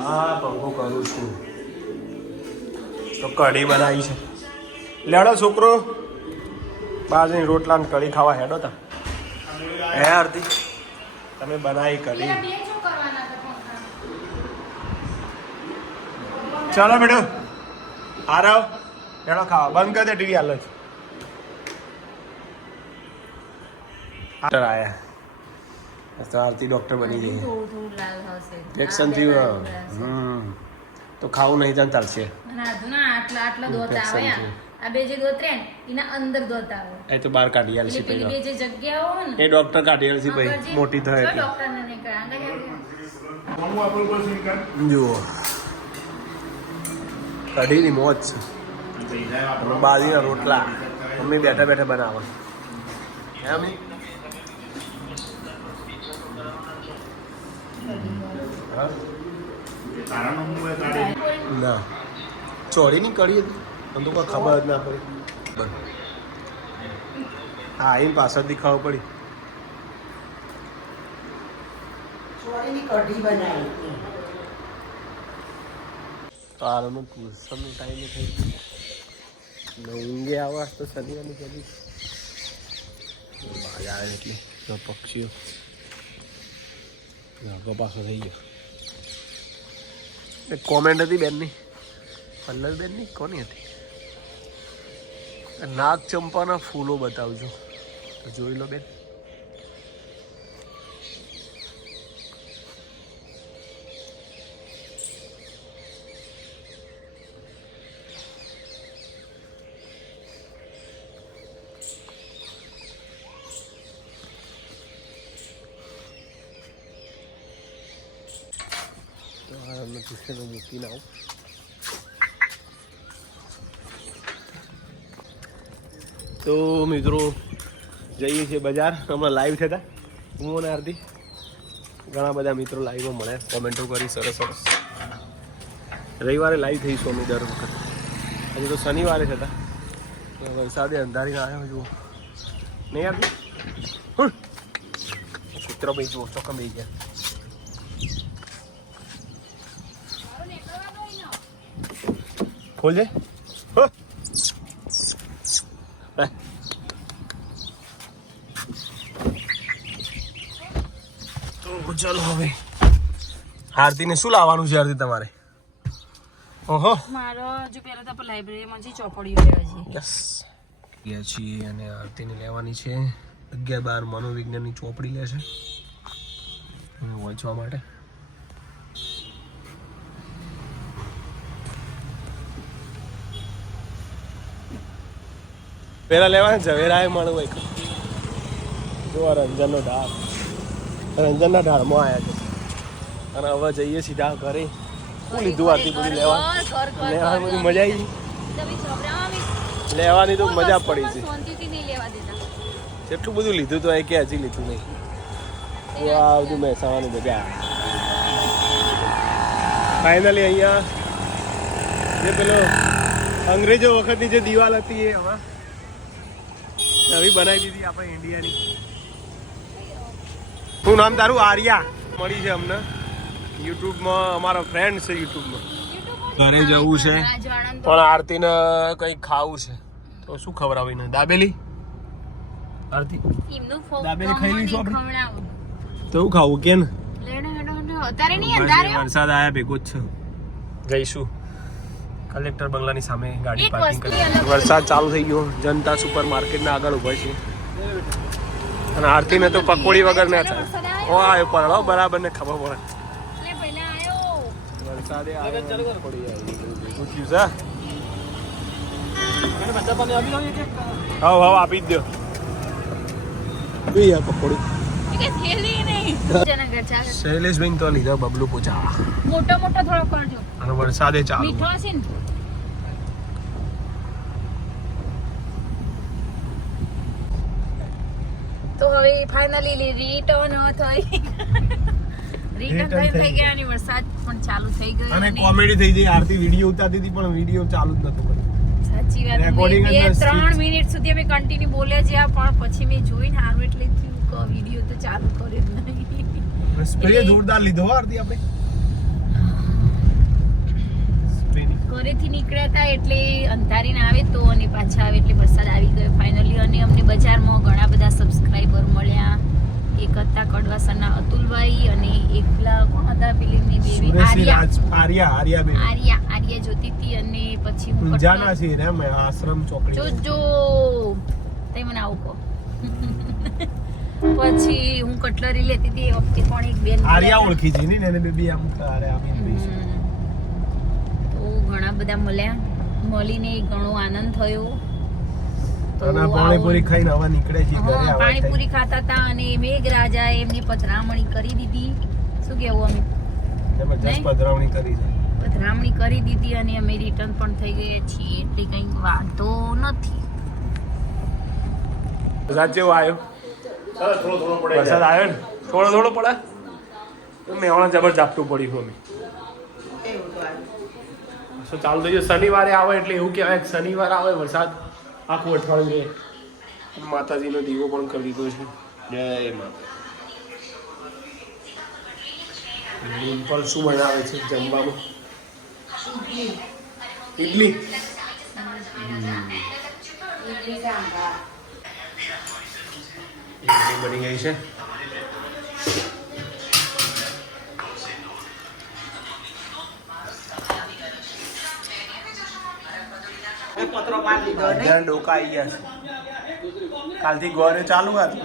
હા પંખો કરું છું તો કઢી બનાવી છે લેડો છોકરો બાજરી રોટલા ને કઢી ખાવા હેડો તા હે આરતી તમે બનાવી કઢી ચાલો બેટો આરાવ હેડો ખાવા બંધ કરી દે ટીવી હાલ જ આયા તો આરતી ડોક્ટર બની ગઈ ઇન્ફેક્શન થયું તો ખાવું નહીં જાણ ચાલશે એ તો બહાર કાઢી આલશે એ ડોક્ટર કાઢી આલશે ભાઈ મોટી થાય જુઓ કઢીની મોજ છે બાજરીના રોટલા મમ્મી બેઠા બેઠા બનાવો એમ ના ચોરી ની કઢી હતી પણ તો કોઈ ખબર જ ના પડી હા એમ પાછળથી ખબર પડી તો આરામનો ટ્યુશનનો ટાઈમ થઈ ગયો ઊંઘે આવા તો શનિવારની કદી બાજ આવે એટલે પક્ષીઓ આગો પાછો થઈ ગયો એક કોમેન્ટ હતી બેનની પલ્લવ બેનની કોની હતી નાગ ચંપાના ફૂલો બતાવજો તો જોઈ લો બેન ટ્યુશન મૂકીને આવું તો મિત્રો જઈએ છીએ બજાર હમણાં લાઈવ થતા હું અને આરતી ઘણા બધા મિત્રો લાઈવમાં મળ્યા કોમેન્ટો કરી સરસ સરસ રવિવારે લાઈવ થઈશું અમે દર વખત હજી તો શનિવારે થતા વરસાદે અંધારીને આવ્યો જુઓ નહીં આરતી કૂતરો ભાઈ જુઓ ચોખ્ખા ભાઈ ગયા ખોલજે તો ચાલો હવે આરતીને શું લાવવાનું છે આરતી તમારે ઓહો મારો જો પહેલા તો લાઇબ્રેરીમાં જે ચોપડીઓ લેવા છે યસ ગયા છીએ અને આરતીને લેવાની છે 11-12 મનોવિજ્ઞાનની ચોપડી લે છે વાંચવા માટે પેલા લેવાના ઝવેરાએ મળવું એક જો રંજનનો ઢાળ રંજનના ઢાળમાં આવ્યા છે અને હવે જઈએ સીધા ઘરે શું લીધું આરતી બધું લેવાની બધી મજા આવી લેવાની તો મજા પડી છે એટલું બધું લીધું તો એ કે હજી લીધું નહીં આ બધું મહેસાણાની મજા ફાઇનલી અહીંયા જે પેલો અંગ્રેજો વખતની જે દિવાલ હતી એ હવે નવી બનાવી દીધી આપણે ઇન્ડિયાની શું નામ તારું આર્યા મળી છે અમને યુટ્યુબમાં અમારો ફ્રેન્ડ છે યુટ્યુબમાં ઘરે જવું છે પણ આરતીને કંઈક ખાવું છે તો શું ખવડાવીને દાબેલી આરતી દાબેલી ખાઈ લઈશું આપણે તો શું ખાવું કે ને વરસાદ આયા ભેગો જ છે જઈશું કલેક્ટર બંગલાની સામે ગાડી પાર્કિંગ કરી વરસાદ ચાલુ થઈ ગયો જનતા સુપર માર્કેટના આગળ ઉભા છે અને આરતીને તો પકોડી વગર ના થાય ઓ આવ્યો પડો બરાબર ને ખબર પડે વરસાદે આવ્યો પડી શું થયું છે હા આપી જ દો પકોડી શૈલેષભાઈ તો લીધા બબલુ પૂછા મોટો મોટો થોડો કરજો અને વરસાદે ચાલુ મીઠો છે ને તો હવે ફાઇનલી રિટર્ન થઈ ગયા અને વરસાદ પણ ચાલુ થઈ ગયો અને કોમેડી થઈ ગઈ આરતી વિડિયો ઉતારતી હતી પણ વિડિયો ચાલુ જ નતો કર્યો સાચી વાત રેકોર્ડિંગ 3 મિનિટ સુધી અમે કન્ટિન્યુ બોલ્યા છે પણ પછી મેં જોઈને હારું એટલે થયું કે વિડિયો તો ચાલુ કર્યો જ નહીં સ્પ્રે જોરદાર લીધો આરતી આપણે ઘરેથી નીકળ્યા હતા એટલે અંધારીને આવે તો અને પાછા આવે એટલે વરસાદ આવી ગયો ફાઇનલી. અને અમને બજારમાં ઘણા બધા સબસ્ક્રાઇબર મળ્યા. એક હતા કડવાસરના અતુલભાઈ અને એકલા કોણ હતા પેલીની બેબી આર્યા જોતી હતી. અને પછી હું જાના છે ને આશ્રમ ચોકડી જોજો તે મને આવું કહો. પછી હું કટલરી લેતી હતી એ વખતે પણ એક બેન આર્યા ઓળખી છે ને એને બેબી આમ તારે આમીન તો ઘણા બધા મળ્યા. મળીને ઘણો આનંદ થયો. અને પાણીપુરી ખાઈને હવા નીકળે છે ઘરે આવે. પાણીપુરી ખાતા હતા અને મેઘરાજાએ એમની પધરામણી કરી દીધી. શું કેવું અમે જબરજસ્ત પધરામણી કરી છે. પધરામણી કરી દીધી અને અમે રિટર્ન પણ થઈ ગયા છીએ એટલે કંઈ વાંધો નથી. વરસાદ જેવો આવ્યો. વરસાદ આવ્યો ને થોડો પડે તો મેવાણા જબર ઝાપટું પડ્યું અમે. ચાલુ થઈ ગયું. શનિવારે આવે એટલે એવું કહેવાય શનિવાર આવે વરસાદ આખું અઠવાડિયું રહે. માતાજીનો દીવો પણ કરી દીધો છે. જય માતા. ડિમ્પલ શું બનાવે છે જમવામાં? ઇડલી બની ગઈ છે. ડોકા આવી ગયા છે. કાલથી ગોરે ચાલુ હતું.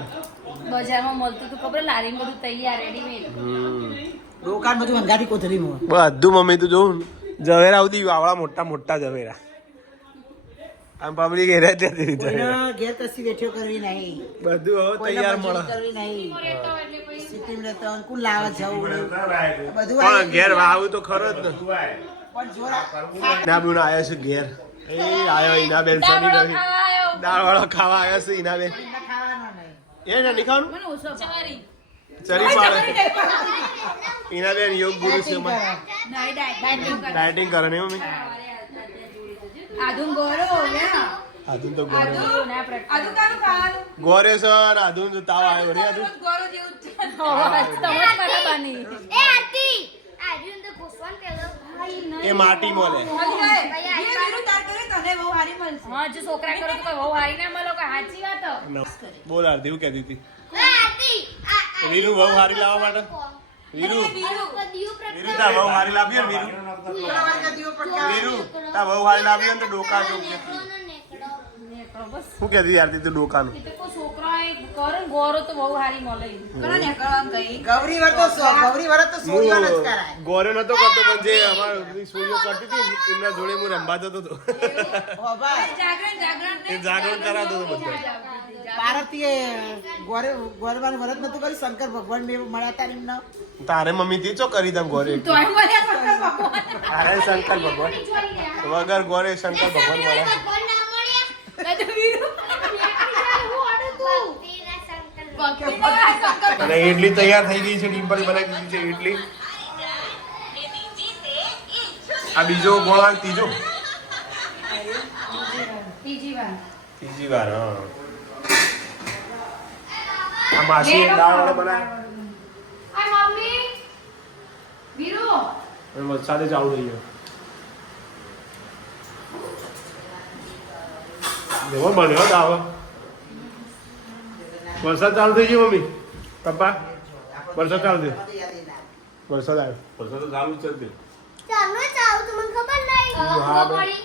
બજારમાં મળતું તું ખબર લારીને બધું તૈયાર રેડીમેડ. દુકાન બધું અંગાથી કોથળીમાં બધું મમ્મી તું જોઉં ઝવેરા આવતી આવડા મોટા મોટા ઝવેરા આમ પબ્લિક ઘેર ઘેર કશી બેઠો કરવી નહીં. બધું હવે તૈયાર મળે. કરવી નહીં. સિટીમાં રહેતો અંકુલ લાવે જવું બધું પણ ઘેર વાવું તો ખરો જ ને. પણ જોરા ઈનાબેન આવ્યા છે ઘેર. એ આવ્યો ઈનાબેન શનિ રવિ દાળ વાળો ખાવા આવ્યા છે ઈનાબેન. ખાવાનો નહીં. એ નથી ખાવાનું મને ઓછો ચરી ચરી પાડે. ઈનાબેન યોગ ગુરુ છે મને. ડાયટિંગ કરે ને મમ્મી. આધુન ગોરો ને આધુન તો ગોરે આધુન ના પ્રકાર આધુન કાનું ખાવાનું ગોરે સર આધુન તો તાવ આવ્યો રે આધુન ગોરો જેવું જ છે. તમાર બરાબરની એ આતી આર્યન તો પૂછવાનું પેલો એ માટી મોલે. હા જો છોકરા કરો તો કોઈ બહુ હારી ના મળો કે સાચી વાત. બોલ આરતી હું કહેતી હતી એ આતી વીરુ બહુ હારી લાવવા માટે વીરુ તા બહુ હારી લાવી ને વીરુ તા બહુ હારી લાવી ને તો ડોકા જો શું કહેતી આરતી તું ડોકાનું છોકરા કરે ગોરો તો બહુ હારી મળે. ગૌરી વર તો સૂર્ય જ કરાય. ગોરે નતો કરતો પણ જે અમાર સૂર્યો કરતી હતી એમના જોડે હું રમવા જતો હતો. એ જાગરણ કરાતો હતો બધું. પાર્વતીએ ગોરવાનું વ્રત નતું કર્યું. શંકર ભગવાન ને મળ્યા તા એમના. તારે મમ્મી થી ચો કરી દમ ગોરે અરે શંકર ભગવાન વગર ગોરે શંકર ભગવાન મળ્યા. અને ઇડલી તૈયાર થઈ ગઈ છે. ડિમ્પલ બનાવી દીધી છે ઇડલી. આ બીજો ગોળાંક ત્રીજો ત્રીજી વાર હા. આ માસી દાળ વાળો બનાવે. વરસાદે ચાલુ થઈ ગયો. જેવો બન્યો દાવો. વરસાદ ચાલુ થઈ ગયો મમ્મી પપ્પા. વરસાદ ચાલુ થયો. વરસાદ આવ્યો. વરસાદ તો ચાલુ જ છે. ચાલો ચાવ તો મને ખબર નહીં હા, પડી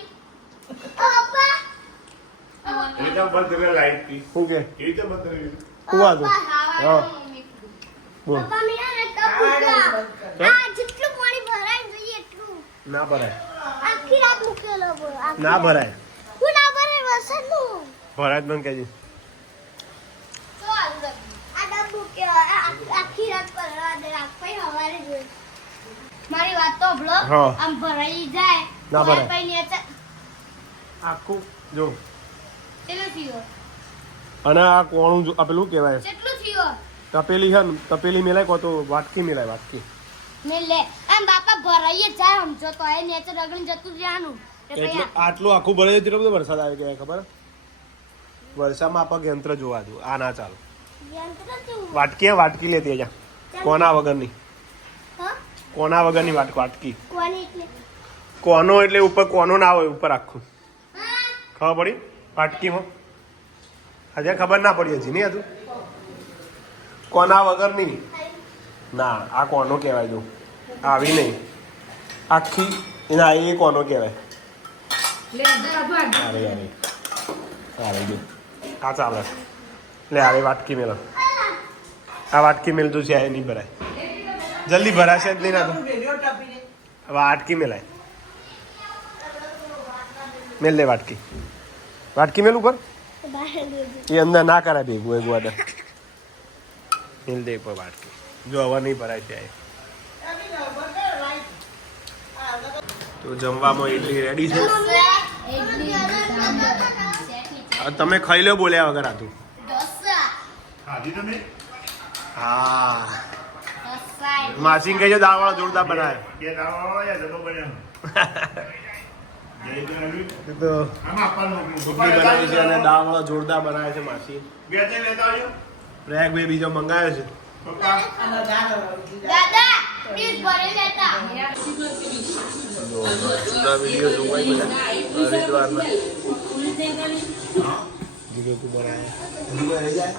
પપ્પા શું કે હું હતું હા બોલ. પપ્પા મે આ ટપુડા આ જેટલું પાણી ભરાય જોઈએ એટલું ના ભરાય. આખી રાત મૂકેલો બોલ ના ભરાય. હું ના ભરાય વરસાદનું ભરાય જ બંધ કહેજે. તો આ ડબ્બુ કે આખી રાત ભરવા દે રાખવાય હવારે જોઈ મારી વાત તો ભલો હા. આમ ભરાઈ જાય ના ભરાય. પઈ ને આખું જો કેટલું થયો અને આ કોણું આ પેલું કહેવાય કેટલું થયો તપેલી છે ને તપેલી મેલાય કો તો વાટકી મેલાય વાટકી. મે લે આમ બાપા ભરાઈ જાય સમજો તો એ નેચર રગડી જતું રહ્યાનું એટલે આટલું આખું ભરાય એટલો બધો વરસાદ આવી ગયા ખબર. વરસાદમાં આપણે યંત્ર જોવા દઉં આ ના ચાલો. વાટકી વાટકી લેતી જા કોના વગરની. હા કોના વગરની વાટકી. કોની એટલે કોનો એટલે ઉપર કોનો ના હોય ઉપર આખું ખબર પડી વાટકીમાં હજી ખબર ના પડી હજી નહીં હતું કોના વગર નહીં ના આ કોનો કહેવાય જો આવી નહીં આખી એના એ કોનો કહેવાય અરે અરે અરે જો આ ચાલે લે અરે વાટકી મેલો આ વાટકી મેલતું છે નહીં ભરાય જલ્દી ભરાશે જ નહીં ના તો હવે વાટકી મેલાય મેલ દે વાટકી વાટકી મેલ ઉપર એ અંદર ના કરાય ભેગું એક વાડે મેલ દે પર વાટકી જો હવે નહીં ભરાય છે તો જમવામાં ઇડલી રેડી છે તમે ખાઈ લો બોલ્યા વગર આતું હા માસી કહેજો દાળવાળો જોરદાર બનાવે તો રોટલી બનાવી છે અને દાળવાળો જોરદાર બનાવે છે માસી પ્રયાગ ભાઈ બીજો મંગાવ્યો છે દાદા પ્લીઝ ભરી લેતા જૂના વિડીયો જોવાય બધા હરિદ્વારના જીરો તું બનાવે રહી જાય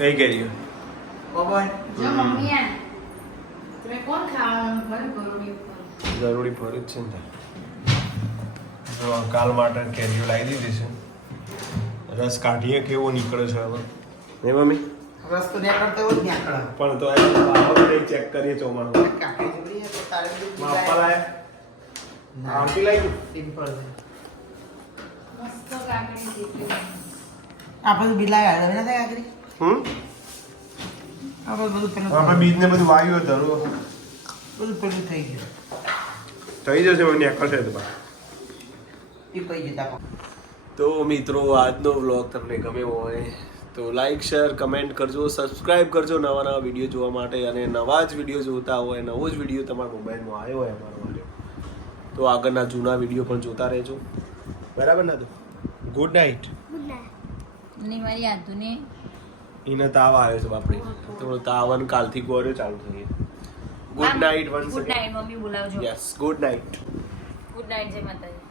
કઈ કરી જરૂરી ફરજ છે ને જો કાલ માટે કેરીઓ લાવી દીધી છે રસ કાઢીએ કેવો નીકળે છે હવે ને મમ્મી રસ્તો નીકળતો હોય નીકળે પણ તો આ ચેક કરીએ ચોમાનું કાકી જોડી તો તારે માપા લાય આમથી લાવી સિમ્પલ મસ્ત કાકડી જેટલી આપણે બિલાય આવે ને કાકરી આપણે બધું પેલું આપણે બીજને બધું વાવ્યું હતું બધું પેલું થઈ ગયું થઈ જશે મને નીકળશે તો બા એ કઈ જતા તો મિત્રો આજનો વ્લોગ તમને ગમ્યો હોય તો લાઈક શેર કમેન્ટ કરજો સબસ્ક્રાઇબ કરજો નવા નવા વિડીયો જોવા માટે અને નવા જ વિડીયો જોતા હોય નવો જ વિડીયો તમારા મોબાઈલમાં આવ્યો હોય અમારો માટે તો આગળના જૂના વિડીયો પણ જોતા રહેજો બરાબર ને તો ગુડ નાઇટ ની મારી આધુને એને તાવ આવ્યો છે બાપડી તો તાવન કાલથી ગોળ્યો ચાલુ થઈ good night once good night mummy બોલાવજો yes good night good night જય માતાજી